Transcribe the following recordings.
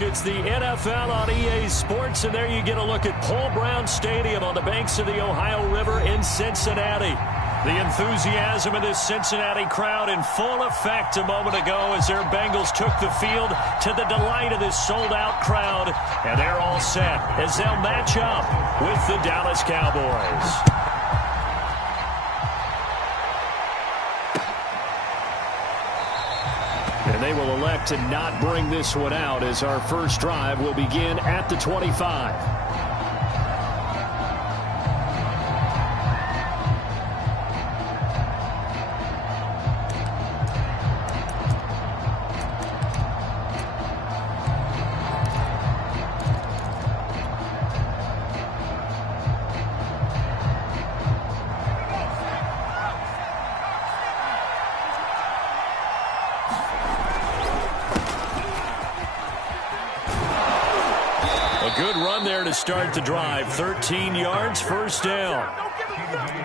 It's the NFL on EA Sports, and there you get a look at Paul Brown Stadium on the banks of the Ohio River in Cincinnati. The enthusiasm of this Cincinnati crowd in full effect a moment ago as their Bengals took the field to the delight of this sold-out crowd. And they're all set as they'll match up with the Dallas Cowboys. And they will elect to not bring this one out as our first drive will begin at the 25. Good run there to start the drive. 13 yards, first down.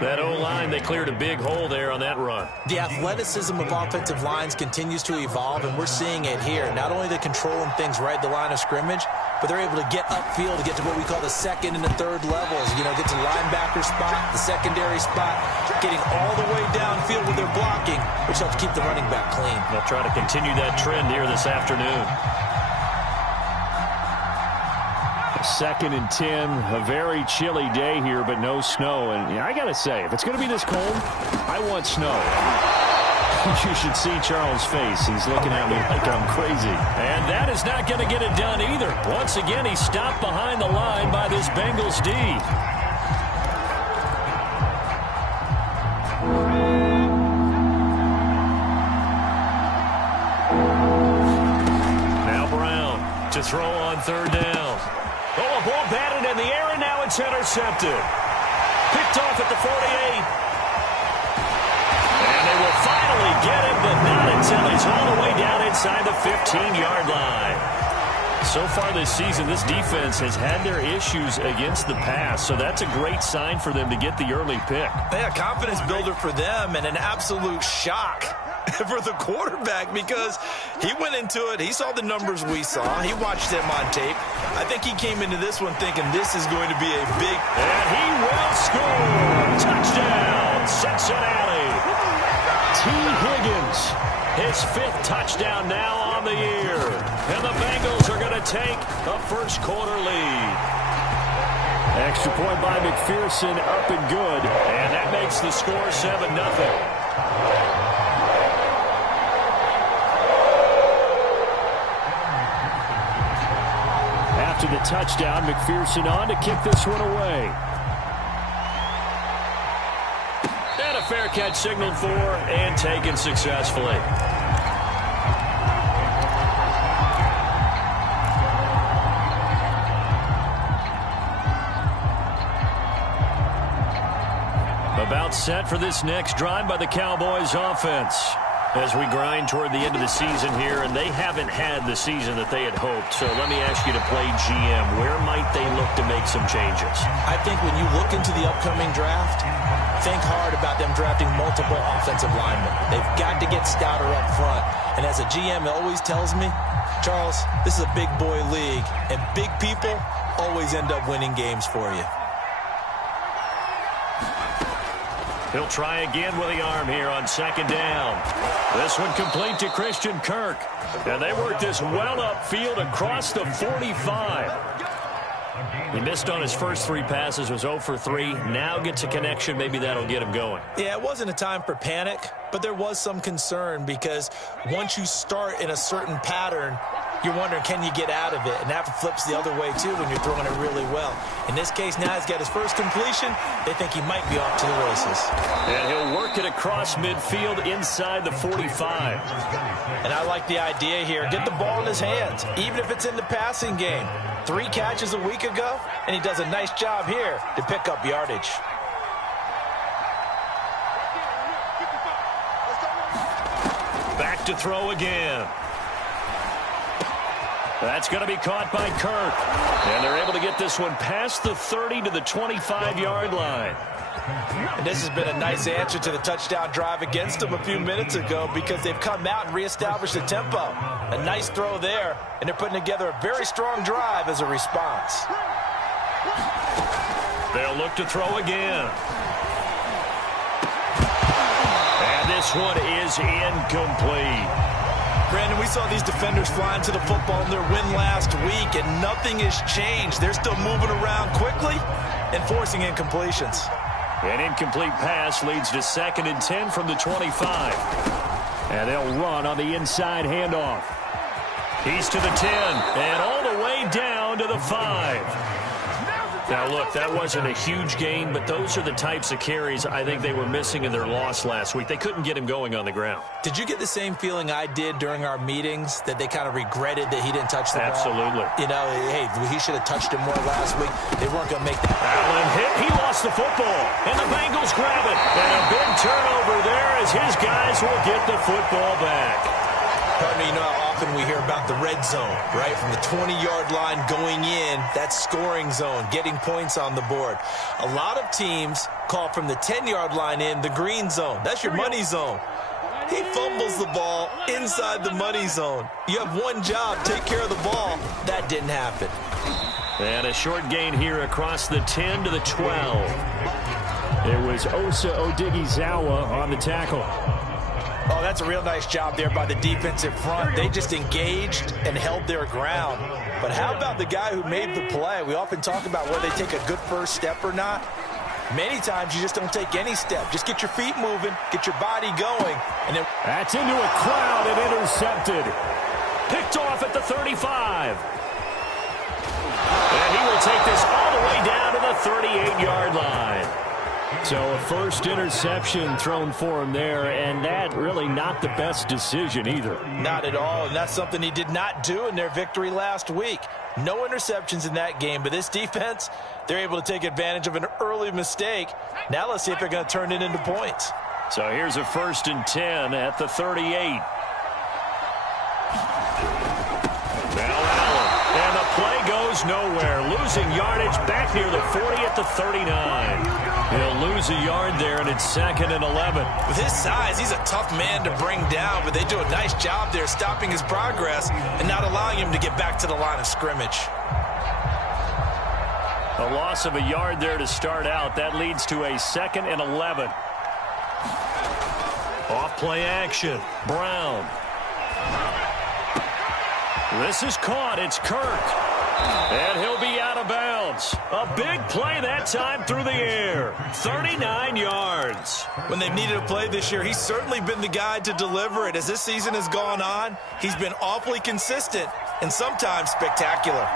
That O-line, they cleared a big hole there on that run. The athleticism of offensive lines continues to evolve, and we're seeing it here. Not only are they controlling things right at the line of scrimmage, but they're able to get upfield to get to what we call the second and the third levels. You know, get to the linebacker spot, the secondary spot, getting all the way downfield with their blocking, which helps keep the running back clean. They'll try to continue that trend here this afternoon. 2nd and 10, a very chilly day here, but no snow. And I got to say, if it's going to be this cold, I want snow. You should see Charles' face. He's looking at me like I'm crazy. And that is not going to get it done either. Once again, he's stopped behind the line by this Bengals D. Now Brown to throw on third down. Oh, a ball batted in the air, and now it's intercepted. Picked off at the 48. And they will finally get him, but not until he's all the way down inside the 15-yard line. So far this season, this defense has had their issues against the pass, so that's a great sign for them to get the early pick. Yeah, confidence builder for them and an absolute shock for the quarterback because he went into it. He saw the numbers we saw. He watched them on tape. I think he came into this one thinking this is going to be a big... And he will score! Touchdown, Cincinnati! T. Higgins, his 5th touchdown now on the year. And the Bengals are going to take a first quarter lead. Extra point by McPherson, up and good. And that makes the score 7-0. After the touchdown, McPherson on to kick this one away. And a fair catch signaled for and taken successfully. About set for this next drive by the Cowboys offense. As we grind toward the end of the season here, and they haven't had the season that they had hoped. So let me ask you to play GM. Where might they look to make some changes? I think when you look into the upcoming draft, think hard about them drafting multiple offensive linemen. They've got to get stouter up front. And as a GM, it always tells me, Charles, this is a big boy league, and big people always end up winning games for you. He'll try again with the arm here on second down. This one complete to Christian Kirk. And they work this well upfield across the 45. He missed on his first 3 passes, was 0 for 3. Now gets a connection. Maybe that'll get him going. Yeah, it wasn't a time for panic, but there was some concern because once you start in a certain pattern, you're wondering, can you get out of it? And that flips the other way, too, when you're throwing it really well. In this case, now he's got his first completion. They think he might be off to the races. And he'll work it across midfield inside the 45. And I like the idea here. Get the ball in his hands, even if it's in the passing game. 3 catches a week ago, and he does a nice job here to pick up yardage. Back to throw again. That's going to be caught by Kirk. And they're able to get this one past the 30 to the 25-yard line. And this has been a nice answer to the touchdown drive against them a few minutes ago because they've come out and reestablished the tempo. A nice throw there, and they're putting together a very strong drive as a response. They'll look to throw again. And this one is incomplete. Brandon, we saw these defenders flying to the football in their win last week, and nothing has changed. They're still moving around quickly and forcing incompletions. An incomplete pass leads to 2nd and 10 from the 25. And they'll run on the inside handoff. He's to the 10 and all the way down to the 5. Now, look, that wasn't a huge gain, but those are the types of carries I think they were missing in their loss last week. They couldn't get him going on the ground. Did you get the same feeling I did during our meetings, that they kind of regretted that he didn't touch the ball? Absolutely. You know, hey, he should have touched him more last week. They weren't going to make that. Allen hit. He lost the football, and the Bengals grab it. And a big turnover there as his guys will get the football back. Partner, you know how often we hear about the red zone, right? From the 20-yard line going in, that's scoring zone, getting points on the board. A lot of teams call from the 10-yard line in the green zone. That's your money zone. He fumbles the ball inside the money zone. You have one job, take care of the ball. That didn't happen. And a short gain here across the 10 to the 12. It was Osa Odighizuwa on the tackle. Oh, that's a real nice job there by the defensive front. They just engaged and held their ground. But how about the guy who made the play? We often talk about whether they take a good first step or not. Many times you just don't take any step. Just get your feet moving, get your body going. And then that's into a crowd and intercepted. Picked off at the 35. And he will take this all the way down to the 38-yard line. So a first interception thrown for him there, and that really not the best decision either. Not at all, and that's something he did not do in their victory last week. No interceptions in that game, but this defense, they're able to take advantage of an early mistake. Now let's see if they're going to turn it into points. So here's a 1st and 10 at the 38. Now Allen, and the play goes nowhere. Losing yardage back near the 40 at the 39. He'll lose a yard there, and it's 2nd and 11. With his size, he's a tough man to bring down, but they do a nice job there stopping his progress and not allowing him to get back to the line of scrimmage. A loss of a yard there to start out. That leads to a 2nd and 11. Off play action. Brown. This is caught. It's Kirk. And he'll be out of bounds. A big play that time through the air. 39 yards. When they've needed a play this year, he's certainly been the guy to deliver it. As this season has gone on, he's been awfully consistent and sometimes spectacular.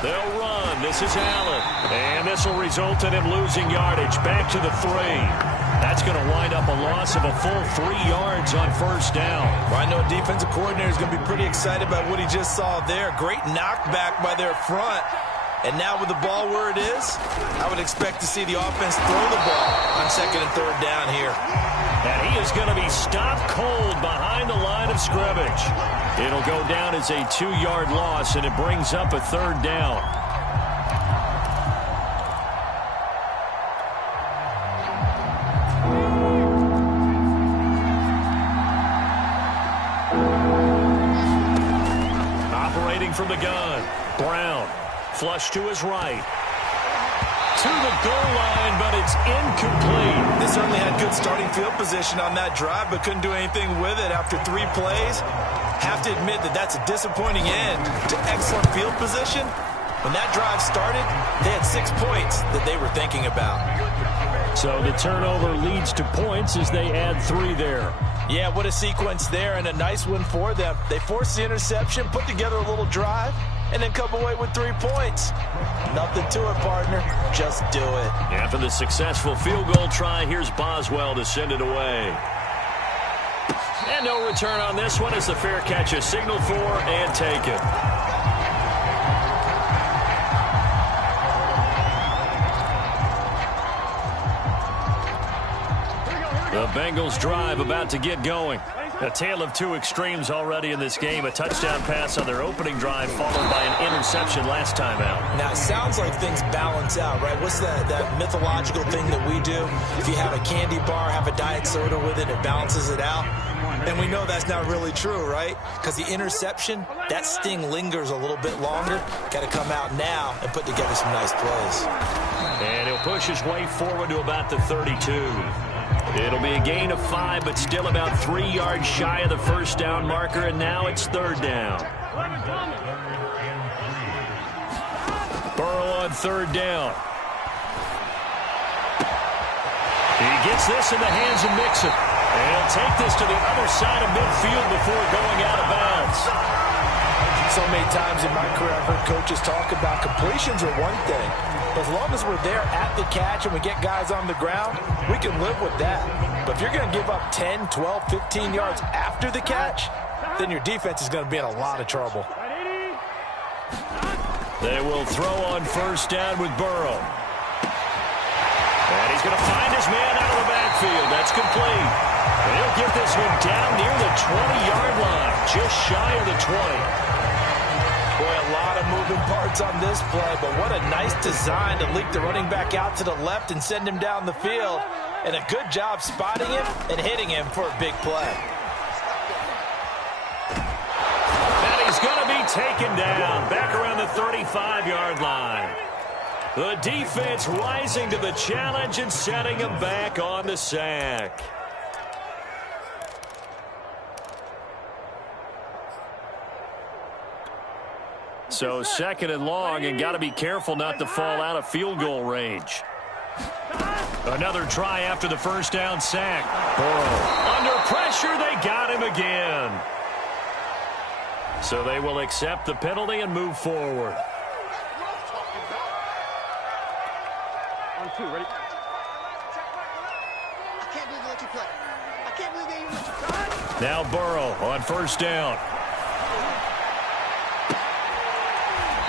They'll run. This is Allen. And this will result in him losing yardage. Back to the 3. That's going to wind up a loss of a full 3 yards on first down. Well, I know a defensive coordinator is going to be pretty excited about what he just saw there. Great knockback by their front. And now with the ball where it is, I would expect to see the offense throw the ball on 2nd and 3rd down here. And he is going to be stopped cold behind the line of scrimmage. It'll go down as a 2-yard loss, and it brings up a 3rd down. From the gun, Brown, flush to his right. To the goal line, but it's incomplete. They certainly had good starting field position on that drive, but couldn't do anything with it after 3 plays. Have to admit that that's a disappointing end to excellent field position. When that drive started, they had 6 points that they were thinking about. So the turnover leads to points as they add 3 there. Yeah, what a sequence there, and a nice one for them. They forced the interception, put together a little drive, and then come away with 3 points. Nothing to it, partner. Just do it. After the successful field goal try, here's Boswell to send it away. And no return on this one as the fair catch is signaled for and taken. Bengals drive about to get going. A tale of two extremes already in this game. A touchdown pass on their opening drive followed by an interception last time out. Now, it sounds like things balance out, right? What's that mythological thing that we do? If you have a candy bar, have a diet soda with it, it balances it out. And we know that's not really true, right? Because the interception, that sting lingers a little bit longer. Got to come out now and put together some nice plays. And he'll push his way forward to about the 32. It'll be a gain of 5, but still about 3 yards shy of the first down marker, and now it's third down. Burrow on third down. He gets this in the hands of Mixon. And he'll take this to the other side of midfield before going out of bounds. So many times in my career I've heard coaches talk about completions are one thing. As long as we're there at the catch and we get guys on the ground, we can live with that. But if you're going to give up 10, 12, 15 yards after the catch, then your defense is going to be in a lot of trouble. They will throw on first down with Burrow. And he's going to find his man out of the backfield. That's complete. And he'll get this one down near the 20-yard line, just shy of the 20. Boy, a lot of moving parts on this play, but what a nice design to leak the running back out to the left and send him down the field. And a good job spotting him and hitting him for a big play. And he's going to be taken down back around the 35-yard line. The defense rising to the challenge and setting him back on the sack. So second and long, and got to be careful not to fall out of field goal range. Another try after the first down sack. Burrow under pressure. They got him again. So they will accept the penalty and move forward. On two, ready? I can't believe they let you play. I can't believe they even let you play. Now Burrow on first down.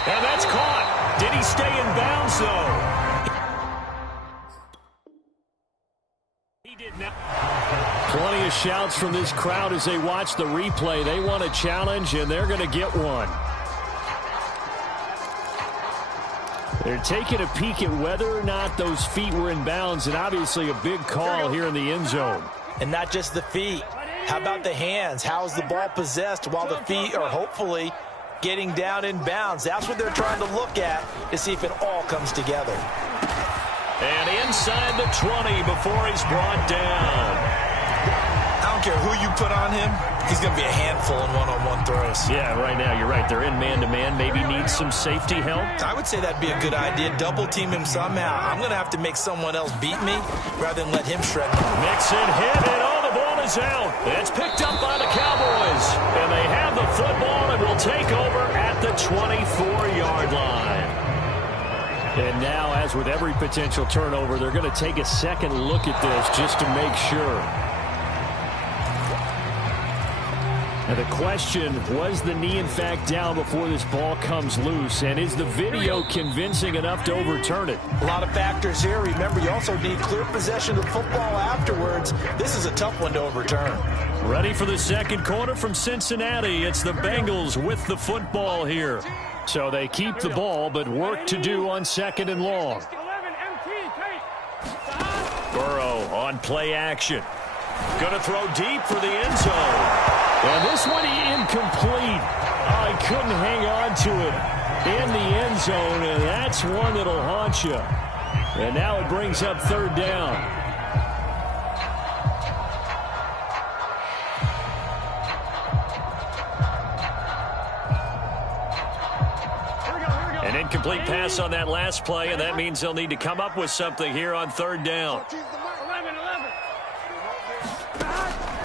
And that's caught. Did he stay in bounds, though? He did not. Plenty of shouts from this crowd as they watch the replay. They want a challenge, and they're going to get one. They're taking a peek at whether or not those feet were in bounds, and obviously a big call here in the end zone. And not just the feet. How about the hands? How's the ball possessed while the feet are hopefully getting down in bounds? That's what they're trying to look at to see if it all comes together. And inside the 20 before he's brought down. I don't care who you put on him. He's going to be a handful in one-on-one throws. Yeah, right now you're right. They're in man-to-man. Maybe need some safety help. I would say that'd be a good idea. Double team him somehow. I'm going to have to make someone else beat me rather than let him shred me. Mixon hit it. Oh, the ball is out. It's picked up by the Cowboys. And they have the football and will take over at the 24-yard line. And now, as with every potential turnover, they're going to take a second look at this just to make sure. Now the question, was the knee in fact down before this ball comes loose? And is the video convincing enough to overturn it? A lot of factors here. Remember, you also need clear possession of football afterwards. This is a tough one to overturn. Ready for the second quarter from Cincinnati. It's the Bengals with the football here. So they keep the ball, but work to do on second and long. Burrow on play action. Going to throw deep for the end zone. And this one incomplete. Oh, he couldn't hang on to it in the end zone, and that's one that'll haunt you. And now it brings up third down. An incomplete pass on that last play, and that means they'll need to come up with something here on third down.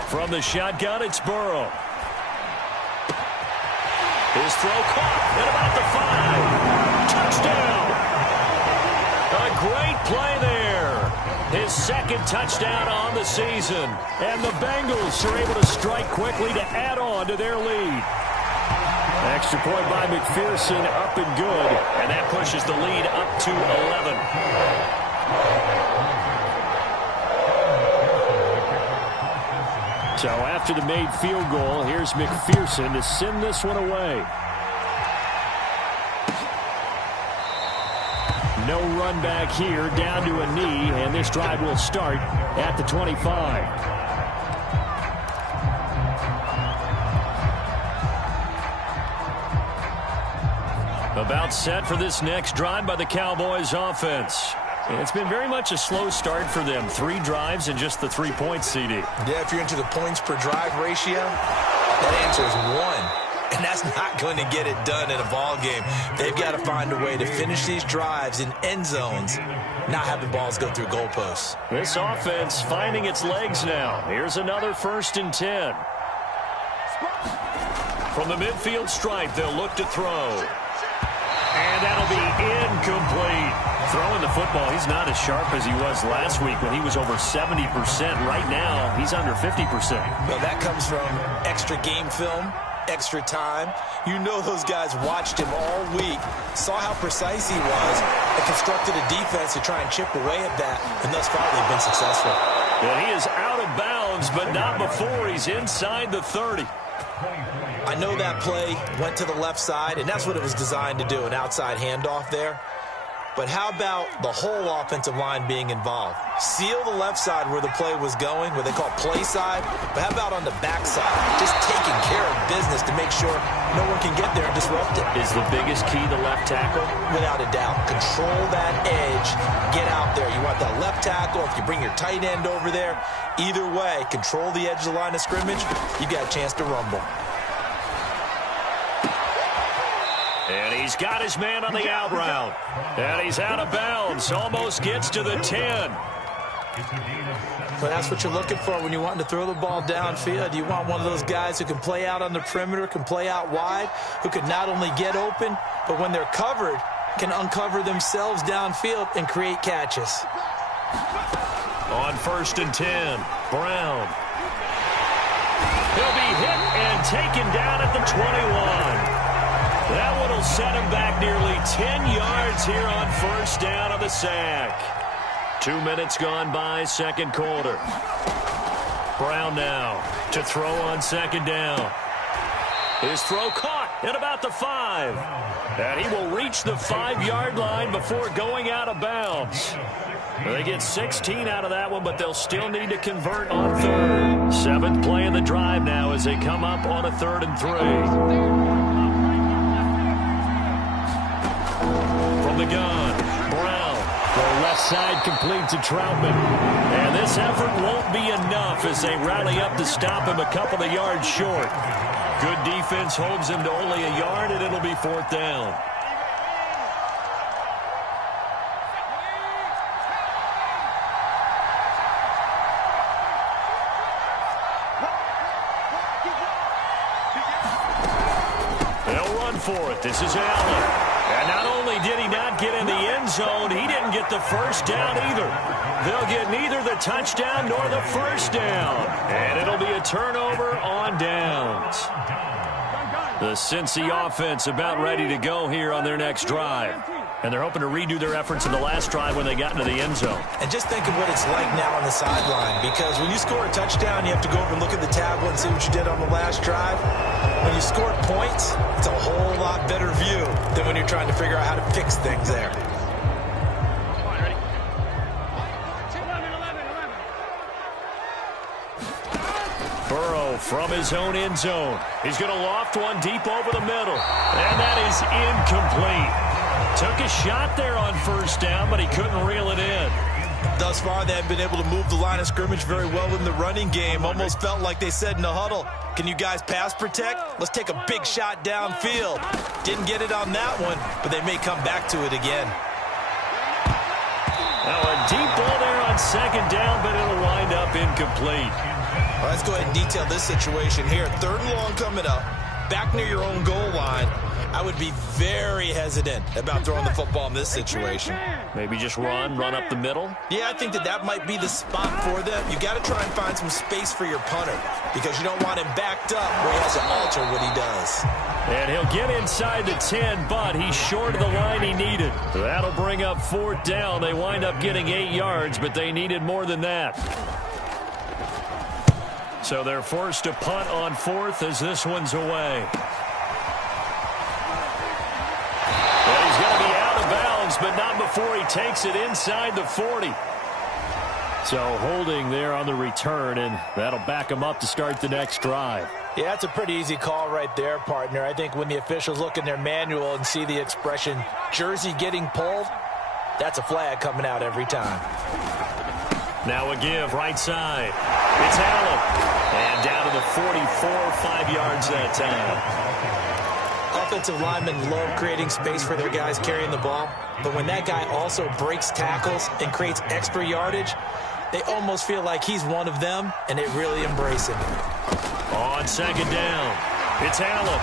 From the shotgun, it's Burrow. His throw caught at about the 5. Touchdown. A great play there. His second touchdown on the season. And the Bengals are able to strike quickly to add on to their lead. Extra point by McPherson, up and good. And that pushes the lead up to 11. So after the made field goal, here's McPherson to send this one away. No run back here, down to a knee, and this drive will start at the 25. About set for this next drive by the Cowboys offense. It's been very much a slow start for them. 3 drives and just the 3 points, CD. Yeah, if you're into the points per drive ratio, that answer is 1. And that's not going to get it done in a ball game. They've got to find a way to finish these drives in end zones, not have the balls go through goalposts. This offense finding its legs now. Here's another 1st and 10. From the midfield stripe, they'll look to throw. And that'll be incomplete. Throwing the football, he's not as sharp as he was last week when he was over 70%. Right now, he's under 50%. Well, that comes from extra game film, extra time. You know those guys watched him all week, saw how precise he was, and constructed a defense to try and chip away at that, and thus far they've been successful. And he is out of bounds, but not before he's inside the 30. I know that play went to the left side, and that's what it was designed to do, an outside handoff there. But how about the whole offensive line being involved? Seal the left side where the play was going, what they call play side, but how about on the back side? Just taking care of business to make sure no one can get there and disrupt it. Is the biggest key the left tackle? Without a doubt. Control that edge. Get out there. You want that left tackle. If you bring your tight end over there, either way, control the edge of the line of scrimmage, you got a chance to rumble. And he's got his man on the out route. And he's out of bounds. Almost gets to the 10. But that's what you're looking for when you're wanting to throw the ball downfield. You want one of those guys who can play out on the perimeter, can play out wide, who can not only get open, but when they're covered, can uncover themselves downfield and create catches. On 1st and 10, Brown. He'll be hit and taken down at the 21. That one will set him back nearly 10 yards here on 1st down on the sack. 2 minutes gone by, 2nd quarter. Brown now to throw on 2nd down. His throw caught at about the 5. And he will reach the 5-yard line before going out of bounds. They get 16 out of that one, but they'll still need to convert on 3rd. 7th play in the drive now as they come up on a 3rd and 3. The gun, Brown, the left side complete to Troutman. And this effort won't be enough as they rally up to stop him a couple of yards short. Good defense holds him to only a yard, and it'll be 4th down. They'll run for it. This is Allen. And not only did he not get in the end zone, he didn't get the 1st down either. They'll get neither the touchdown nor the 1st down. And it'll be a turnover on downs. The Cincy offense about ready to go here on their next drive. And they're hoping to redo their efforts in the last drive when they got into the end zone. And just think of what it's like now on the sideline, because when you score a touchdown, you have to go over and look at the tablet and see what you did on the last drive. When you score points, it's a whole lot better view than when you're trying to figure out how to fix things there. Burrow from his own end zone. He's going to loft one deep over the middle. And that is incomplete. Took a shot there on 1st down, but he couldn't reel it in. Thus far, they have been able to move the line of scrimmage very well in the running game. Almost felt like they said in the huddle, can you guys pass protect? Let's take a big shot downfield. Didn't get it on that one, but they may come back to it again. Now a deep ball there on 2nd down, but it'll wind up incomplete. Well, let's go ahead and detail this situation here. 3rd and long coming up, back near your own goal line. I would be very hesitant about throwing the football in this situation. Maybe just run up the middle? Yeah, I think that might be the spot for them. You got to try and find some space for your punter because you don't want him backed up where he has to alter what he does. And he'll get inside the 10, but he's short of the line he needed. That'll bring up 4th down. They wind up getting 8 yards, but they needed more than that. So they're forced to punt on 4th as this one's away. And he's going to be out of bounds, but not before he takes it inside the 40. So holding there on the return, and that'll back him up to start the next drive. Yeah, that's a pretty easy call right there, partner. I think when the officials look in their manual and see the expression jersey getting pulled, that's a flag coming out every time. Now a give right side. It's Allen. And down to the 44, 5 yards that time. Offensive linemen love creating space for their guys carrying the ball. But when that guy also breaks tackles and creates extra yardage, they almost feel like he's one of them, and they really embrace him. On second down, it's Allen.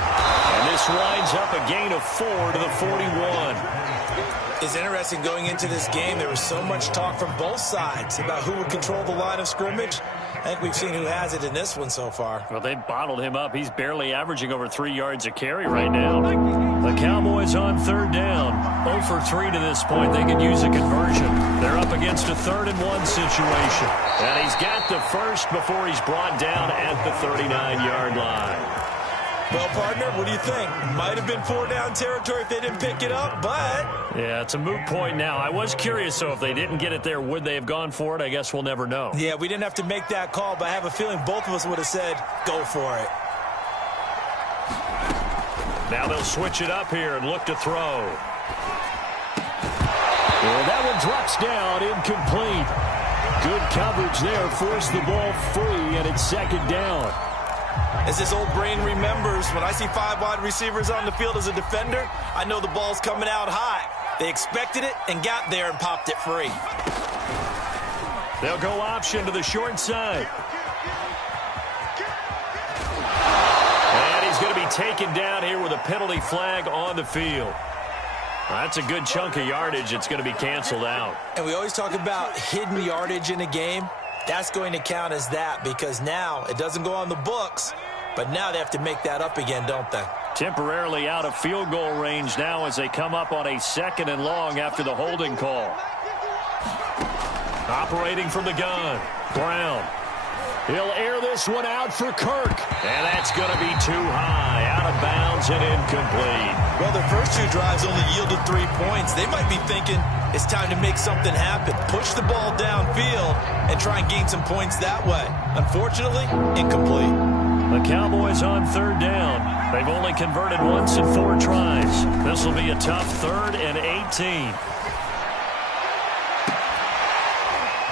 And this winds up a gain of 4 to the 41. It's interesting going into this game. There was so much talk from both sides about who would control the line of scrimmage. I think we've seen who has it in this one so far. Well, they bottled him up. He's barely averaging over 3 yards a carry right now. The Cowboys on third down. 0 for 3 to this point. They can use a conversion. They're up against a 3rd and 1 situation. And he's got the first before he's brought down at the 39-yard line. Well, partner, what do you think? Might have been 4-down territory if they didn't pick it up, but... Yeah, it's a moot point now. I was curious, so if they didn't get it there, would they have gone for it? I guess we'll never know. Yeah, we didn't have to make that call, but I have a feeling both of us would have said, go for it. Now they'll switch it up here and look to throw. Well, that one drops down, incomplete. Good coverage there, forced the ball free, and it's second down. As this old brain remembers, when I see 5 wide receivers on the field as a defender, I know the ball's coming out high. They expected it and got there and popped it free. They'll go option to the short side. And he's going to be taken down here with a penalty flag on the field. That's a good chunk of yardage. It's going to be canceled out. And we always talk about hidden yardage in a game. That's going to count as that because now it doesn't go on the books, but now they have to make that up again, don't they? Temporarily out of field goal range now as they come up on a 2nd and long after the holding call. Operating from the gun, Brown. He'll air this one out for Kirk. And that's going to be too high, out of bounds and incomplete. Well, their first 2 drives only yielded 3 points. They might be thinking it's time to make something happen. Push the ball downfield and try and gain some points that way. Unfortunately, incomplete. The Cowboys on third down. They've only converted once in 4 tries. This will be a tough 3rd and 18.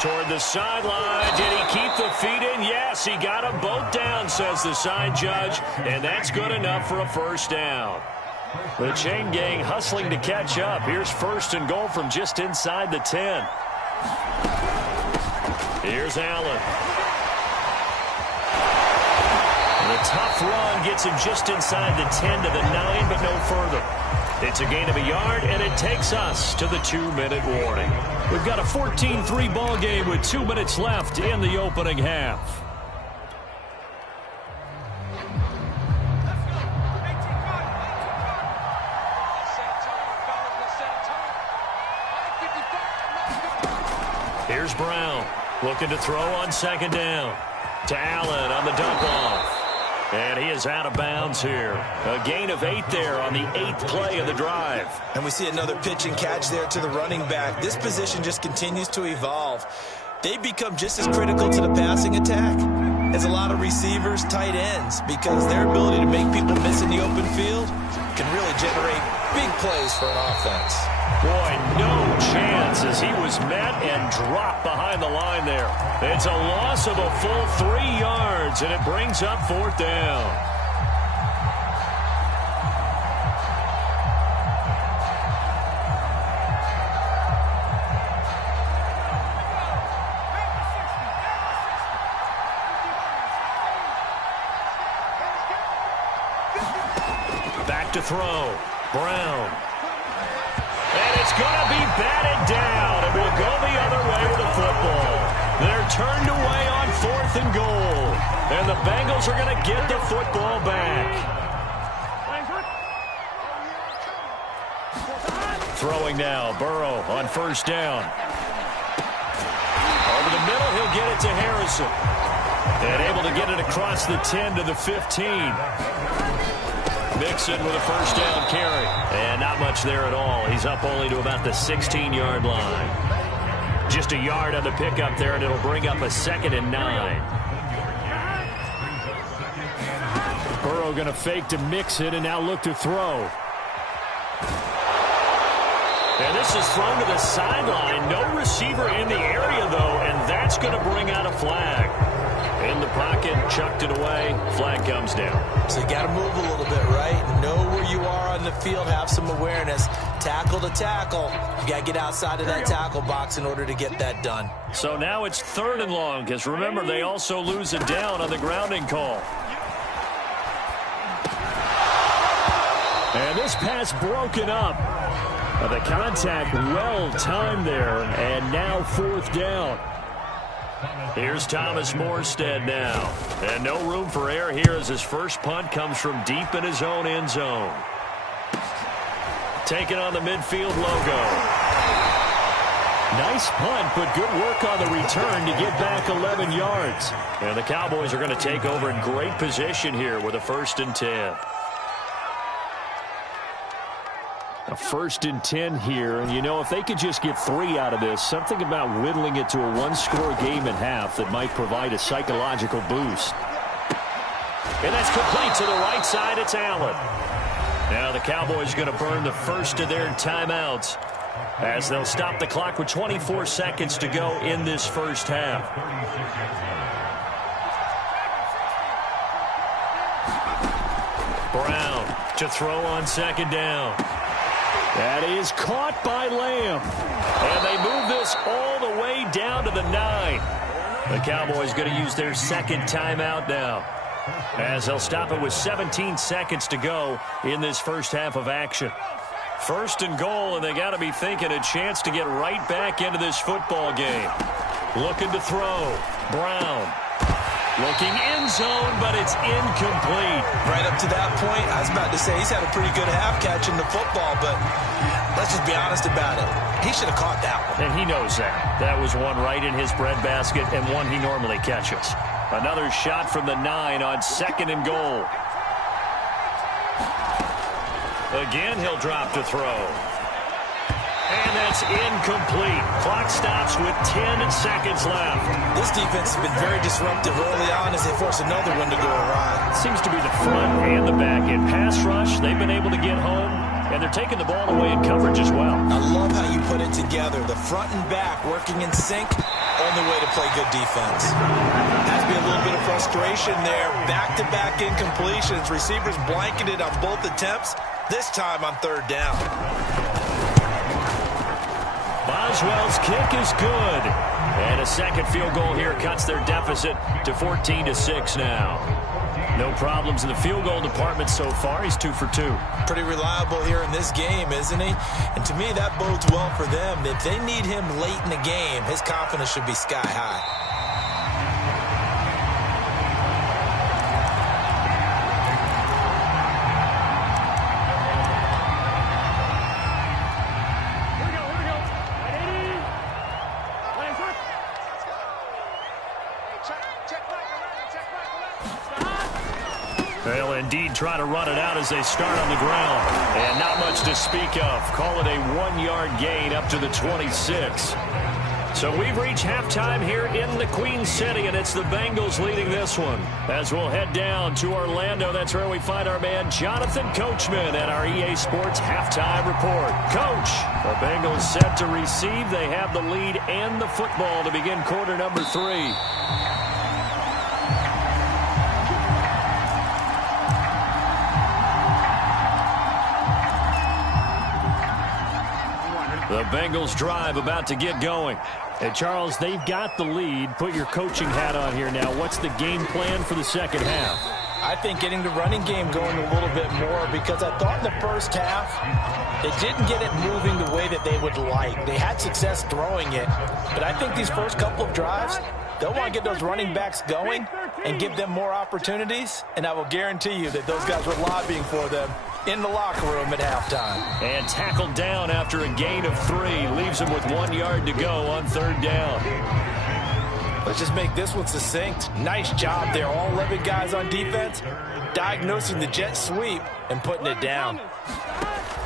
Toward the sideline. Did he keep the feet in? Yes, he got them both down, says the side judge. And that's good enough for a first down. The chain gang hustling to catch up. Here's 1st and goal from just inside the 10. Here's Allen. The tough run gets him just inside the 10 to the 9, but no further. It's a gain of a yard, and it takes us to the 2-minute warning. We've got a 14-3 ball game with 2 minutes left in the opening half. Here's Brown, looking to throw on 2nd down. To Allen on the dump off. And he is out of bounds here. A gain of 8 there on the 8th play of the drive. And we see another pitch and catch there to the running back. This position just continues to evolve. They become just as critical to the passing attack as a lot of receivers, tight ends, because their ability to make people miss in the open field can really generate big plays for an offense. Boy, no chance as he was met and dropped behind the line there. It's a loss of a full 3 yards, and it brings up 4th down. Back to throw. Brown. And it's going to be batted down, and we'll go the other way with the football. They're turned away on 4th and goal, and the Bengals are going to get the football back. Throwing now, Burrow on 1st down. Over the middle, he'll get it to Harrison. And able to get it across the 10 to the 15. Mixon with a first down carry. And not much there at all. He's up only to about the 16-yard line. Just a yard on the pickup there, and it'll bring up a 2nd and 9. Burrow going to fake to Mixon and now look to throw. And this is thrown to the sideline. No receiver in the area, though, and that's going to bring out a flag. In the pocket, chucked it away. Flag comes down. So you got to move a little bit, right? Know where you are on the field. Have some awareness. Tackle to tackle. You got to get outside of that tackle box in order to get that done. So now it's 3rd and long, because remember, they also lose it down on the grounding call. And this pass broken up. The contact well timed there, and now 4th down. Here's Thomas Morstead now. And no room for error here as his first punt comes from deep in his own end zone. Taking on the midfield logo. Nice punt, but good work on the return to get back 11 yards. And the Cowboys are going to take over in great position here with a 1st and 10. A 1st and 10 here, and you know, if they could just get 3 out of this, something about whittling it to a one-score game at half that might provide a psychological boost. And that's complete to the right side. It's Allen. Now the Cowboys going to burn the first of their timeouts as they'll stop the clock with 24 seconds to go in this first half. Brown to throw on 2nd down. That is caught by Lamb. And they move this all the way down to the 9. The Cowboys going to use their 2nd timeout now, as they'll stop it with 17 seconds to go in this first half of action. 1st and goal, and they got to be thinking a chance to get right back into this football game. Looking to throw. Brown. Looking end zone, but it's incomplete. Right up to that point, I was about to say he's had a pretty good half catching the football, but let's just be honest about it. He should have caught that one. And he knows that. That was one right in his breadbasket and one he normally catches. Another shot from the 9 on 2nd and goal. Again, he'll drop to throw. And that's incomplete. Clock stops with 10 seconds left. This defense has been very disruptive early on as they force another one to go awry. Seems to be the front and the back end. Pass rush, they've been able to get home, and they're taking the ball away in coverage as well. I love how you put it together. The front and back working in sync, only way to play good defense. Has to be a little bit of frustration there. Back-to-back incompletions. Receivers blanketed on both attempts, this time on 3rd down. Boswell's kick is good. And a 2nd field goal here cuts their deficit to 14-6 now. No problems in the field goal department so far. He's 2 for 2. Pretty reliable here in this game, isn't he? And to me, that bodes well for them. If they need him late in the game, his confidence should be sky high. They'll indeed try to run it out as they start on the ground. And not much to speak of. Call it a 1-yard gain up to the 26. So we've reached halftime here in the Queen City, and it's the Bengals leading this one. As we'll head down to Orlando, that's where we find our man Jonathan Coachman at our EA Sports Halftime Report. Coach, the Bengals set to receive. They have the lead and the football to begin quarter number 3. The Bengals drive about to get going. And Charles, they've got the lead. Put your coaching hat on here now. What's the game plan for the second half? I think getting the running game going a little bit more, because I thought in the first half they didn't get it moving the way that they would like. They had success throwing it, but I think these first couple of drives, they'll want to get those running backs going and give them more opportunities, and I will guarantee you that those guys were lobbying for them in the locker room at halftime. And tackled down after a gain of 3. Leaves him with 1 yard to go on 3rd down. Let's just make this one succinct. Nice job there. All 11 guys on defense diagnosing the jet sweep and putting it down.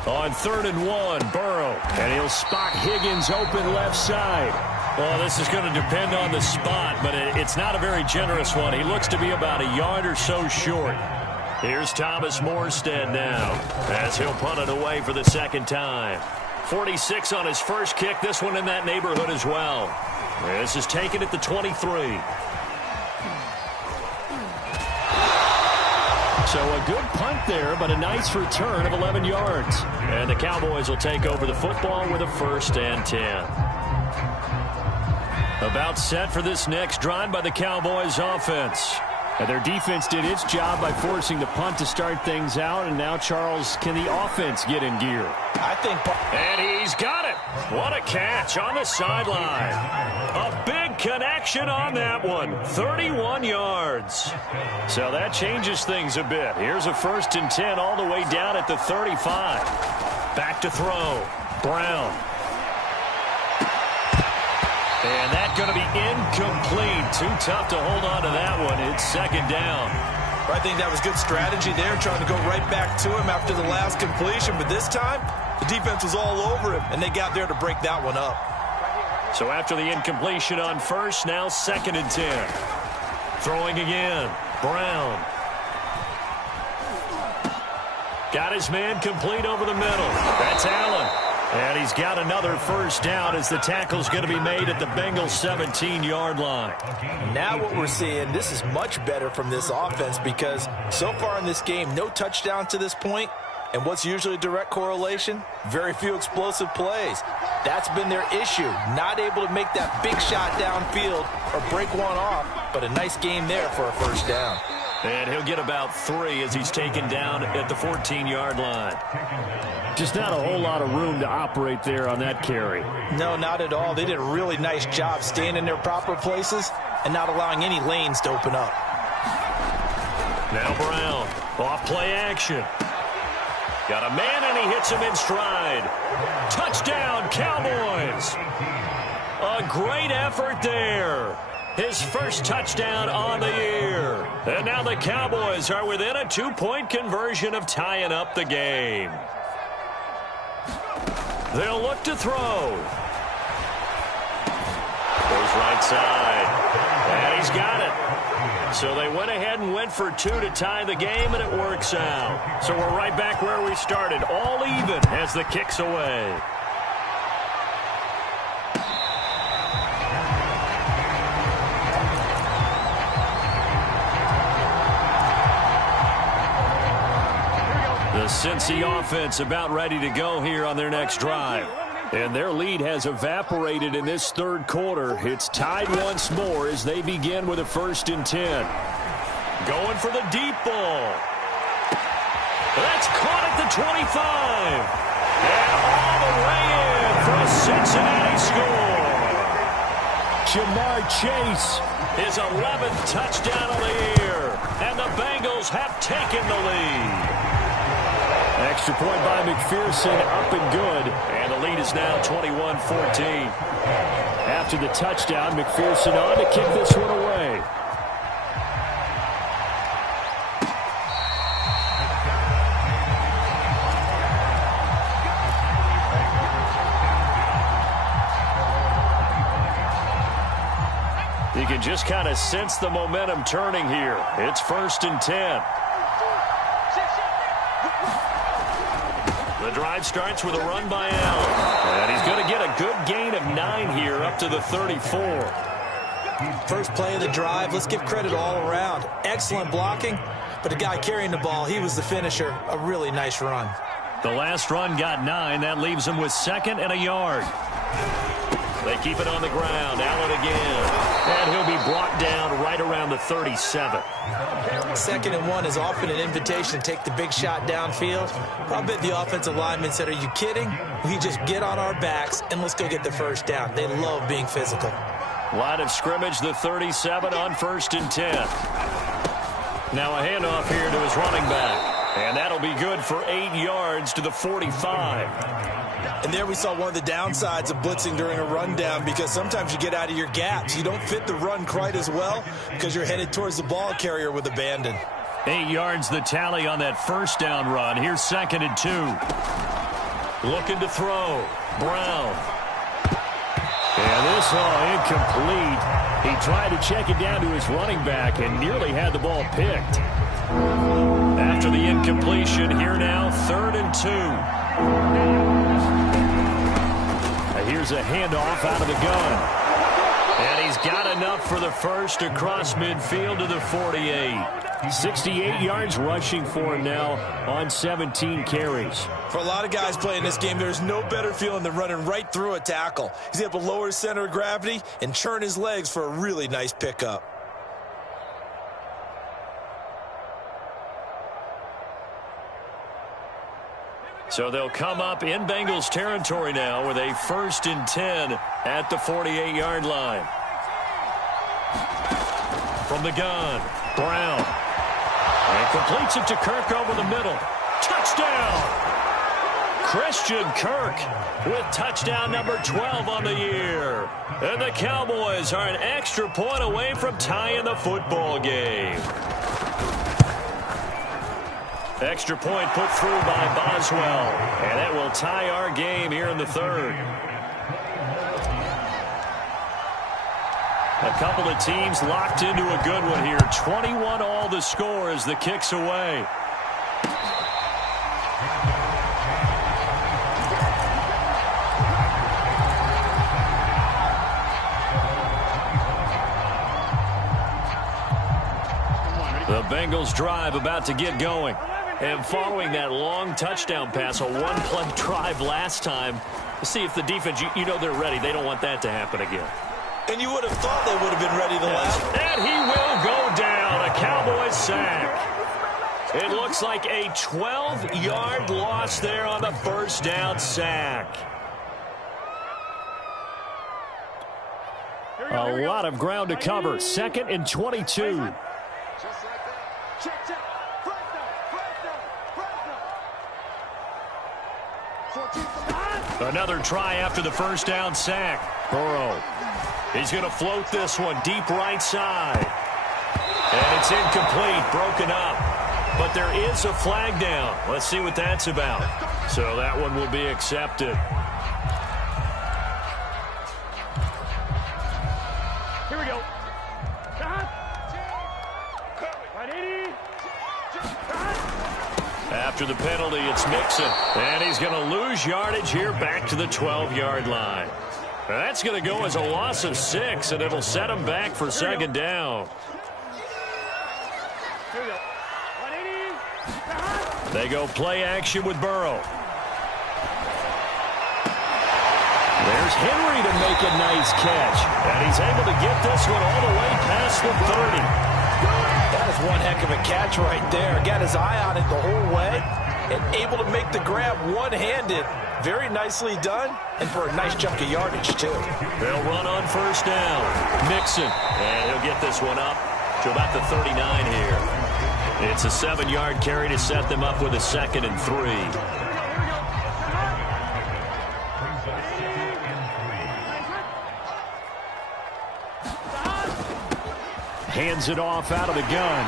On 3rd and 1, Burrow. And he'll spot Higgins open left side. Well, this is going to depend on the spot, but it's not a very generous one. He looks to be about a yard or so short. Here's Thomas Morstead now as he'll punt it away for the second time. 46 on his first kick. This one in that neighborhood as well. This is taken at the 23. So a good punt there, but a nice return of 11 yards. And the Cowboys will take over the football with a 1st and 10. About set for this next drive by the Cowboys offense. And their defense did its job by forcing the punt to start things out. And now, Charles, can the offense get in gear? And he's got it. What a catch on the sideline. A big connection on that one. 31 yards. So that changes things a bit. Here's a 1st and 10 all the way down at the 35. Back to throw. Brown. And that's going to be incomplete. Too tough to hold on to that one. It's 2nd down. I think that was good strategy there, trying to go right back to him after the last completion. But this time, the defense was all over him, and they got there to break that one up. So after the incompletion on 1st, now 2nd and 10. Throwing again. Brown. Got his man complete over the middle. That's Allen. And he's got another 1st down as the tackle's going to be made at the Bengals 17-yard line. Now what we're seeing, this is much better from this offense because so far in this game, no touchdown to this point. And what's usually a direct correlation? Very few explosive plays. That's been their issue. Not able to make that big shot downfield or break one off, but a nice game there for a 1st down. And he'll get about 3 as he's taken down at the 14-yard line. Just not a whole lot of room to operate there on that carry. No, not at all. They did a really nice job staying in their proper places and not allowing any lanes to open up. Now Brown, off play action. Got a man and he hits him in stride. Touchdown, Cowboys. A great effort there. His 1st touchdown on the year. And now the Cowboys are within a 2-point conversion of tying up the game. They'll look to throw. Goes right side. And he's got it. So they went ahead and went for 2 to tie the game, and it works out. So we're right back where we started. All even as the kick's away. The Cincy offense about ready to go here on their next drive. And their lead has evaporated in this 3rd quarter. It's tied once more as they begin with a 1st and 10. Going for the deep ball. That's caught at the 25. And all the way in for a Cincinnati score. Jamar Chase, his 11th touchdown of the year. And the Bengals have taken the lead. Extra point by McPherson, up and good. And the lead is now 21-14. After the touchdown, McPherson on to kick this one away. You can just kind of sense the momentum turning here. It's 1st and 10. The drive starts with a run by Allen. And he's going to get a good gain of 9 here up to the 34. First play of the drive, let's give credit all around. Excellent blocking, but the guy carrying the ball, he was the finisher. A really nice run. The last run got 9. That leaves him with 2nd and a yard. They keep it on the ground. Allen again. And he'll be brought down right around the 37. 2nd and 1 is often an invitation to take the big shot downfield. I bet the offensive lineman said, are you kidding? We just get on our backs and let's go get the 1st down. They love being physical. Line of scrimmage, the 37 on 1st and 10. Now a handoff here to his running back. And that'll be good for 8 yards to the 45. And there we saw one of the downsides of blitzing during a rundown, because sometimes you get out of your gaps. You don't fit the run quite as well because you're headed towards the ball carrier with abandon. 8 yards the tally on that first down run. Here's 2nd and 2. Looking to throw. Brown. And this incomplete. He tried to check it down to his running back and nearly had the ball picked. After the incompletion, here now, 3rd and 2. Here's a handoff out of the gun. And he's got enough for the first across midfield to the 48. 68 yards rushing for him now on 17 carries. For a lot of guys playing this game, there's no better feeling than running right through a tackle. He's able to lower his center of gravity and churn his legs for a really nice pickup. So they'll come up in Bengals territory now with a 1st and 10 at the 48-yard line. From the gun, Brown. And completes it to Kirk over the middle. Touchdown! Christian Kirk with touchdown number 12 on the year. And the Cowboys are an extra point away from tying the football game. Extra point put through by Boswell. And that will tie our game here in the 3rd. A couple of teams locked into a good one here. 21 all the score as the kick's away. The Bengals drive about to get going. And following that long touchdown pass, a one-play drive last time, to see if the defense, you know they're ready. They don't want that to happen again. And you would have thought they would have been ready the last. And he will go down. A Cowboys sack. It looks like a 12-yard loss there on the first down sack. A lot of ground to cover. 2nd and 22. Another try after the first down sack. Burrow. He's going to float this one deep right side. And it's incomplete, broken up. But there is a flag down. Let's see what that's about. So that one will be accepted. Here we go. After the penalty, it's Mixon. And he's going to lose yardage here back to the 12-yard line. That's going to go as a loss of 6, and it'll set him back for 2nd down. Here we go. 180. They go play action with Burrow. There's Henry to make a nice catch. And he's able to get this one all the way past the 30. That is one heck of a catch right there. Got his eye on it the whole way and able to make the grab one-handed. Very nicely done, and for a nice chunk of yardage, too. They'll run on first down. Mixon. And he'll get this one up to about the 39 here. It's a 7-yard carry to set them up with a 2nd and 3. Hands it off out of the gun.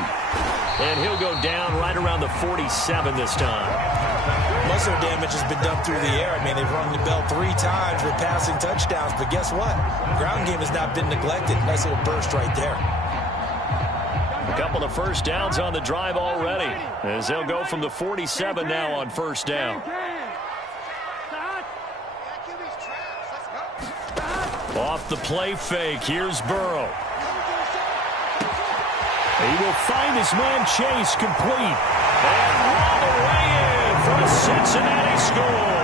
And he'll go down right around the 47 this time. Most of the damage has been done through the air. I mean, they've rung the bell 3 times with passing touchdowns, but guess what? Ground game has not been neglected. Nice little burst right there. A couple of first downs on the drive already, as they'll go from the 47 now on first down. Off the play fake, here's Burrow. He will find his man Chase complete. And all the way in for a Cincinnati score.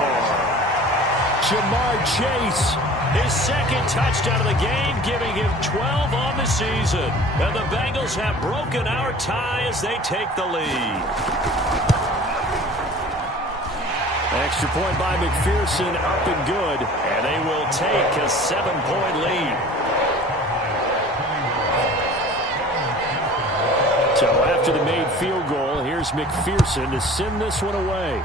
Jamar Chase, his 2nd touchdown of the game, giving him 12 on the season. And the Bengals have broken our tie as they take the lead. Extra point by McPherson, up and good. And they will take a 7-point lead. So after the made field goal, here's McPherson to send this one away.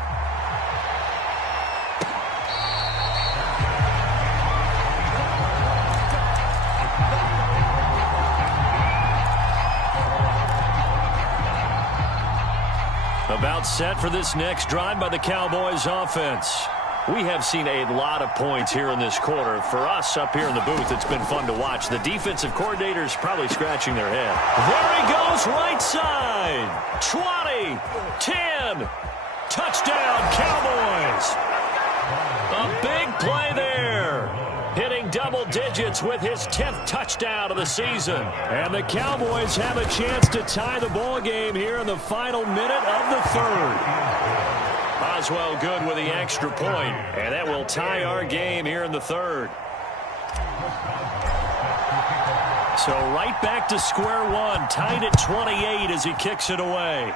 About set for this next drive by the Cowboys offense. We have seen a lot of points here in this quarter. For us up here in the booth, it's been fun to watch. The defensive coordinator's probably scratching their head. There he goes, right side. 20, 10, touchdown Cowboys. A big play there. Hitting double digits with his 10th touchdown of the season. And the Cowboys have a chance to tie the ball game here in the final minute of the third. Boswell good with the extra point, and that will tie our game here in the third. So right back to square one, tied at 28 as he kicks it away.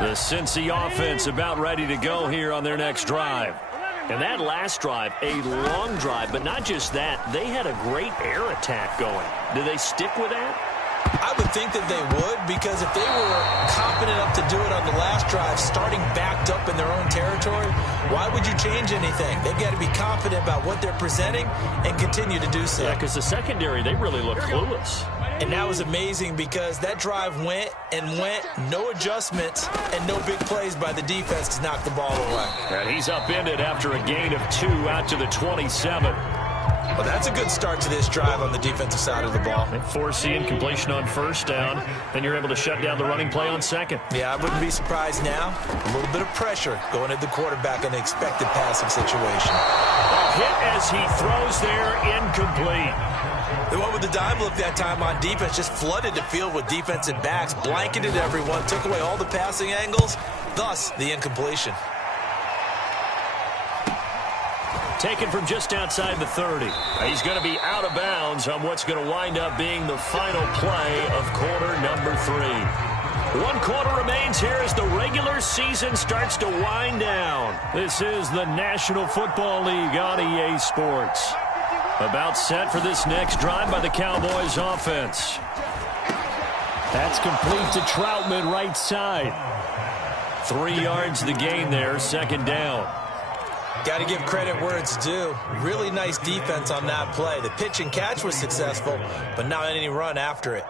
The Cincy offense about ready to go here on their next drive. And that last drive, a long drive, but not just that. They had a great air attack going. Do they stick with that? I would think that they would, because if they were confident enough to do it on the last drive, starting backed up in their own territory, why would you change anything? They've got to be confident about what they're presenting and continue to do so. Yeah, because the secondary, they really look clueless. And that was amazing because that drive went and went, no adjustments, and no big plays by the defense to knock the ball away. And he's upended after a gain of 2 out to the 27. Well, that's a good start to this drive on the defensive side of the ball. And forcing completion on first down, then you're able to shut down the running play on second. Yeah, I wouldn't be surprised now. A little bit of pressure going at the quarterback in an expected passing situation. A hit as he throws there, incomplete. The one with the dime look that time on defense just flooded the field with defensive backs, blanketed everyone, took away all the passing angles, thus the incompletion. Taken from just outside the 30. He's going to be out of bounds on what's going to wind up being the final play of quarter number 3. 1 quarter remains here as the regular season starts to wind down. This is the National Football League on EA Sports. About set for this next drive by the Cowboys offense. That's complete to Troutman, right side. 3 yards the gain there, second down. Got to give credit where it's due. Really nice defense on that play. The pitch and catch was successful, but not any run after it.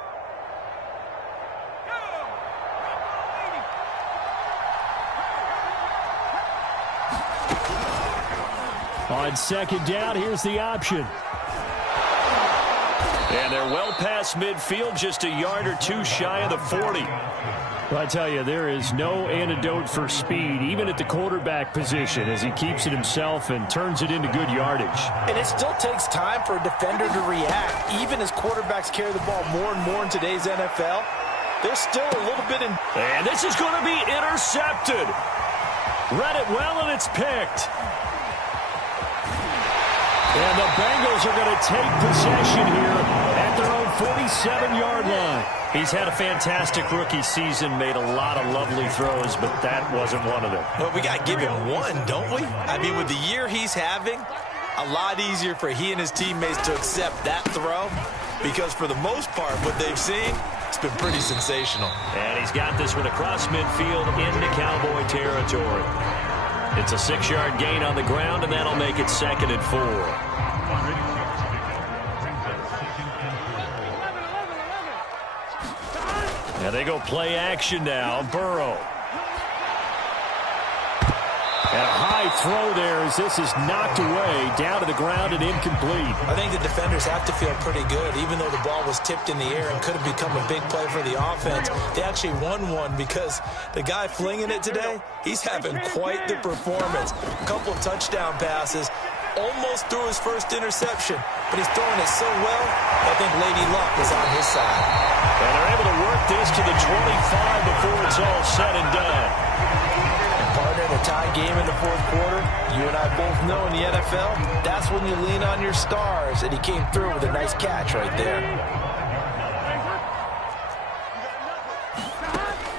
On second down, here's the option. And they're well past midfield, just a yard or 2 shy of the 40. Well, I tell you, there is no antidote for speed, even at the quarterback position, as he keeps it himself and turns it into good yardage. And it still takes time for a defender to react. Even as quarterbacks carry the ball more and more in today's NFL, there's still a little bit in... And this is going to be intercepted. Read it well, and it's picked. And the Bengals are going to take possession here at their own 47-yard line. He's had a fantastic rookie season, made a lot of lovely throws, but that wasn't one of them. Well, we got to give him one, don't we? I mean, with the year he's having, a lot easier for he and his teammates to accept that throw, because for the most part, what they've seen, it's been pretty sensational. And he's got this one across midfield into Cowboy territory. It's a 6-yard gain on the ground, and that'll make it 2nd and 4. Now they go play action now. Burrow. And a high throw there as this is knocked away, down to the ground and incomplete. I think the defenders have to feel pretty good, even though the ball was tipped in the air and could have become a big play for the offense. They actually won one because the guy flinging it today, he's having quite the performance. A couple of touchdown passes, almost threw his first interception, but he's throwing it so well, I think Lady Luck is on his side. And they're able to work this to the 25 before it's all said and done. And partner, in a tie game in the 4th quarter, you and I both know in the NFL, that's when you lean on your stars, and he came through with a nice catch right there.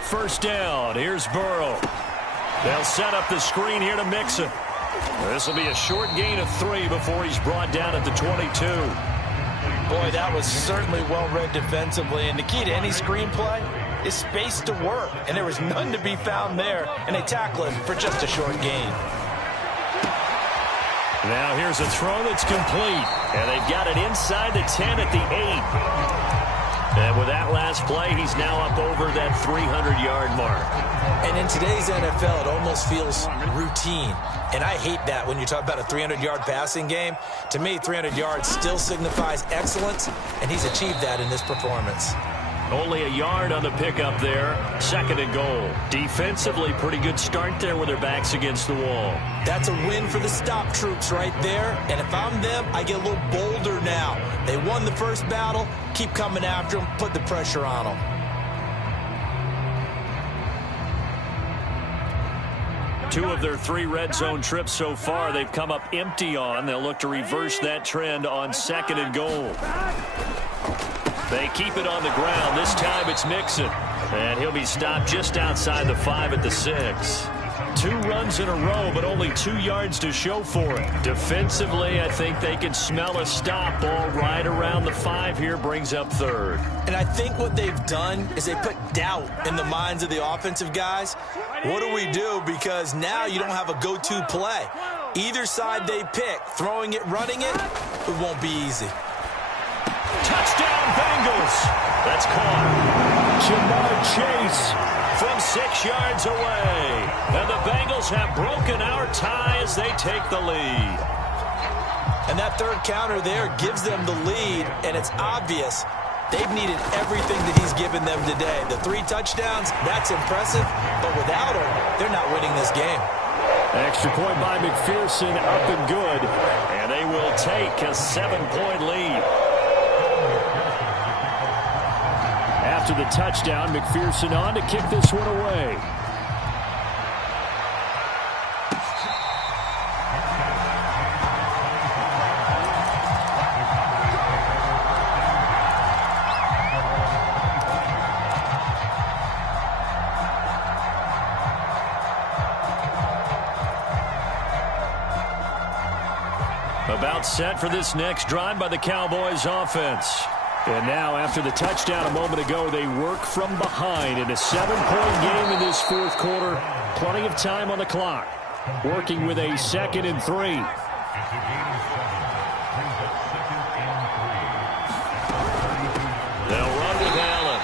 first down. Here's Burrow. They'll set up the screen here to Mixon. This will be a short gain of 3 before he's brought down at the 22. Boy, that was certainly well-read defensively, and the key to any screenplay is space to work, and there was none to be found there, and they tackle him for just a short gain. Now here's a throw that's complete, and they've got it inside the 10 at the 8. And with that last play, he's now up over that 300-yard mark. And in today's NFL, it almost feels routine. And I hate that when you talk about a 300-yard passing game. To me, 300 yards still signifies excellence, and he's achieved that in this performance. Only a yard on the pickup there. 2nd and goal. Defensively, pretty good start there with their backs against the wall. That's a win for the stop troops right there. And if I'm them, I get a little bolder now. They won the first battle. Keep coming after them. Put the pressure on them. Two of their 3 red zone trips so far, they've come up empty on. They'll look to reverse that trend on 2nd and goal. They keep it on the ground. This time it's Mixon. And he'll be stopped just outside the 5 at the 6. 2 runs in a row, but only 2 yards to show for it. Defensively, I think they can smell a stop. Ball right around the 5 here, brings up 3rd. And I think what they've done is they put doubt in the minds of the offensive guys. What do we do? Because now you don't have a go-to play. Either side they pick, throwing it, running it, it won't be easy. Touchdown, Bengals. That's caught. Jamar Chase from 6 yards away. And the Bengals have broken our tie as they take the lead. And that 3rd counter there gives them the lead, and it's obvious they've needed everything that he's given them today. The 3 touchdowns, that's impressive, but without him, they're not winning this game. Extra point by McPherson, up and good. And they will take a 7-point lead. After the touchdown, McPherson on to kick this one away. About set for this next drive by the Cowboys offense. And now, after the touchdown a moment ago, they work from behind in a 7-point game in this 4th quarter. Plenty of time on the clock. Working with a 2nd and 3. They'll run with Allen.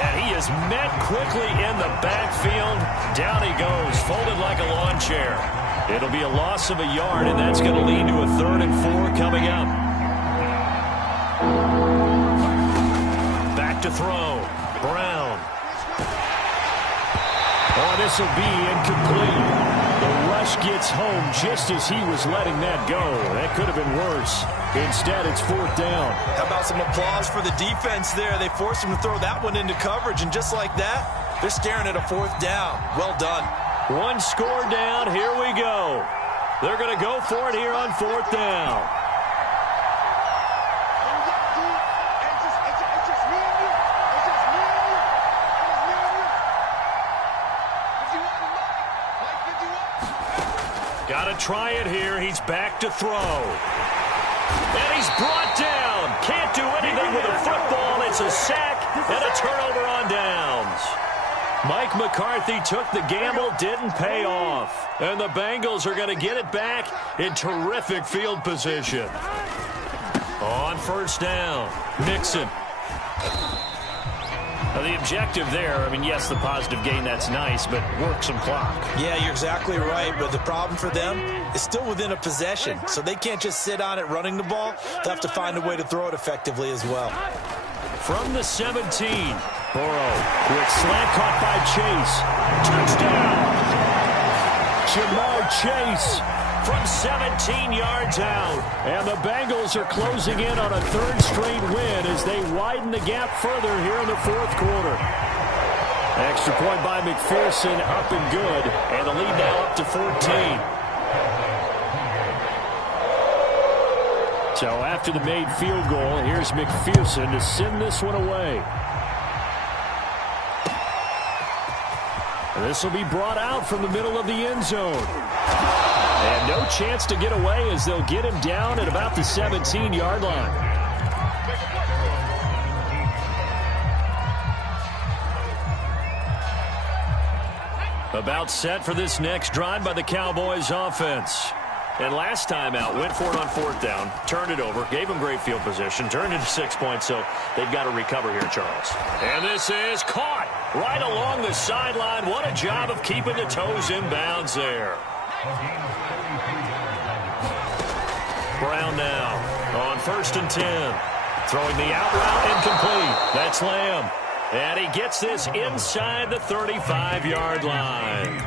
And he is met quickly in the backfield. Down he goes, folded like a lawn chair. It'll be a loss of a yard, and that's going to lead to a 3rd and 4 coming up. Back to throw. Brown. Oh, this will be incomplete. The rush gets home just as he was letting that go. That could have been worse. Instead, it's 4th down. How about some applause for the defense there? They forced him to throw that one into coverage, and just like that, they're staring at a 4th down. Well done. 1 score down. Here we go. They're going to go for it here on 4th down. Got to try it here. He's back to throw. And he's brought down. Can't do anything with a football. It's a sack and a turnover on downs. Mike McCarthy took the gamble, didn't pay off. And the Bengals are going to get it back in terrific field position. On 1st down, Mixon. Now the objective there, I mean, yes, the positive gain, that's nice, but work some clock. Yeah, you're exactly right, but the problem for them is still within a possession, so they can't just sit on it running the ball. They'll have to find a way to throw it effectively as well. From the 17, Burrow, quick slant caught by Chase. Touchdown! Jamar Chase from 17 yards out. And the Bengals are closing in on a 3rd straight win as they widen the gap further here in the 4th quarter. Extra point by McPherson, up and good. And the lead now up to 14. So after the made field goal, here's McPherson to send this one away. This will be brought out from the middle of the end zone. And no chance to get away as they'll get him down at about the 17-yard line. About set for this next drive by the Cowboys offense. And last time out, went for it on 4th down, turned it over, gave them great field position, turned into 6 points, so they've got to recover here, Charles. And this is caught right along the sideline. What a job of keeping the toes in bounds there. Brown now on 1st and 10. Throwing the out route incomplete. That's Lamb. And he gets this inside the 35-yard line.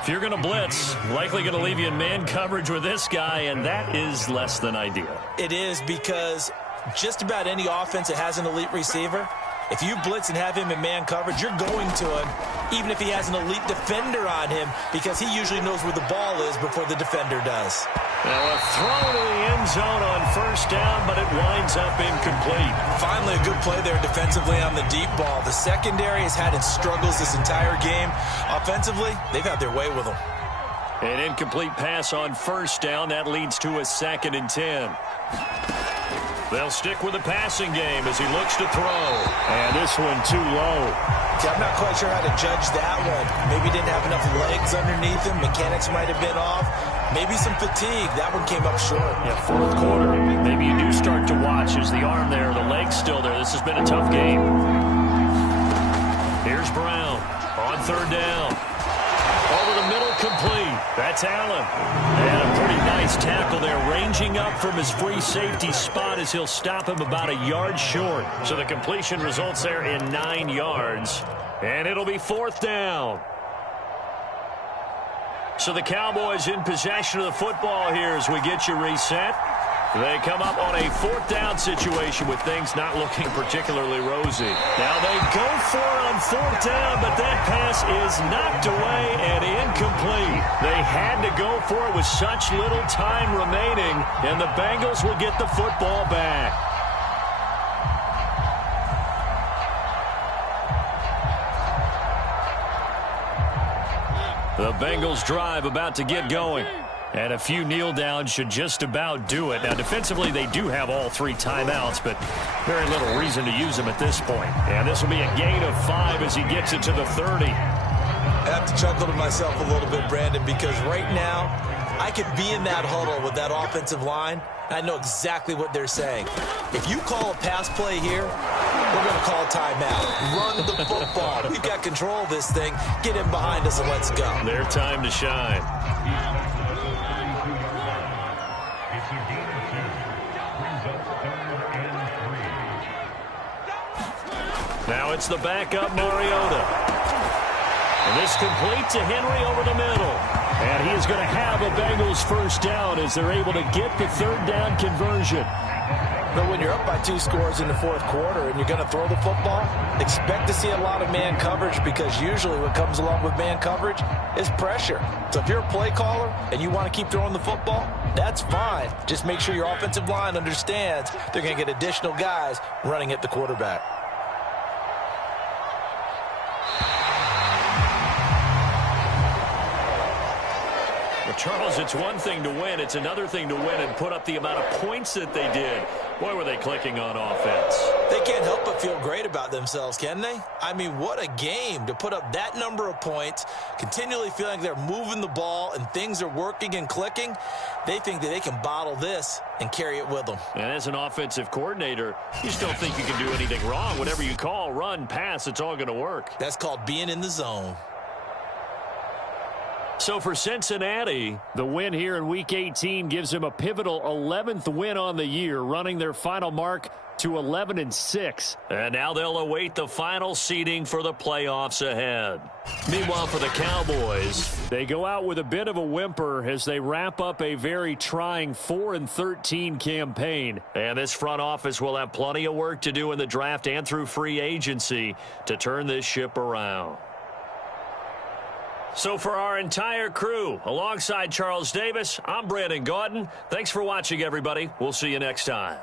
If you're going to blitz, likely going to leave you in man coverage with this guy, and that is less than ideal. It is, because just about any offense that has an elite receiver, if you blitz and have him in man coverage, you're going to him, even if he has an elite defender on him, because he usually knows where the ball is before the defender does. Now a throw to the end zone on 1st down, but it winds up incomplete. Finally, a good play there defensively on the deep ball. The secondary has had its struggles this entire game. Offensively, they've had their way with them. An incomplete pass on 1st down. That leads to a 2nd and 10. They'll stick with the passing game as he looks to throw. And this one too low. See, I'm not quite sure how to judge that one. Maybe didn't have enough legs underneath him. Mechanics might have been off. Maybe some fatigue. That one came up short. Yeah, 4th quarter. Maybe you do start to watch as the arm there, the leg's still there. This has been a tough game. Here's Brown on 3rd down. Over the middle, complete. That's Allen. And a pretty nice tackle there, ranging up from his free safety spot as he'll stop him about a yard short. So the completion results there in 9 yards. And it'll be 4th down. So the Cowboys in possession of the football here as we get you reset. They come up on a 4th down situation with things not looking particularly rosy. Now they go for it on 4th down, but that pass is knocked away and incomplete. They had to go for it with such little time remaining, and the Bengals will get the football back. The Bengals drive about to get going. And a few kneel downs should just about do it. Now, defensively, they do have all 3 timeouts, but very little reason to use them at this point. And this will be a gain of 5 as he gets it to the 30. I have to chuckle to myself a little bit, Brandon, because right now I could be in that huddle with that offensive line, and I know exactly what they're saying. If you call a pass play here, we're going to call timeout. Run the football. We've got control of this thing. Get in behind us and let's go. Their time to shine. Now it's the backup Mariota. And this complete to Henry over the middle. And he is going to have a Bengals 1st down as they're able to get the 3rd down conversion. But when you're up by 2 scores in the 4th quarter and you're going to throw the football, expect to see a lot of man coverage, because usually what comes along with man coverage is pressure. So if you're a play caller and you want to keep throwing the football, that's fine. Just make sure your offensive line understands they're going to get additional guys running at the quarterback. Charles, it's one thing to win. It's another thing to win and put up the amount of points that they did. Boy, were they clicking on offense. They can't help but feel great about themselves, can they? I mean, what a game to put up that number of points, continually feeling they're moving the ball and things are working and clicking. They think that they can bottle this and carry it with them. And as an offensive coordinator, you just don't think you can do anything wrong. Whatever you call, run, pass, it's all going to work. That's called being in the zone. So for Cincinnati, the win here in Week 18 gives them a pivotal 11th win on the year, running their final mark to 11-6. And now they'll await the final seeding for the playoffs ahead. Meanwhile, for the Cowboys, they go out with a bit of a whimper as they wrap up a very trying 4-13 campaign. And this front office will have plenty of work to do in the draft and through free agency to turn this ship around. So for our entire crew, alongside Charles Davis, I'm Brandon Gaudin. Thanks for watching, everybody. We'll see you next time.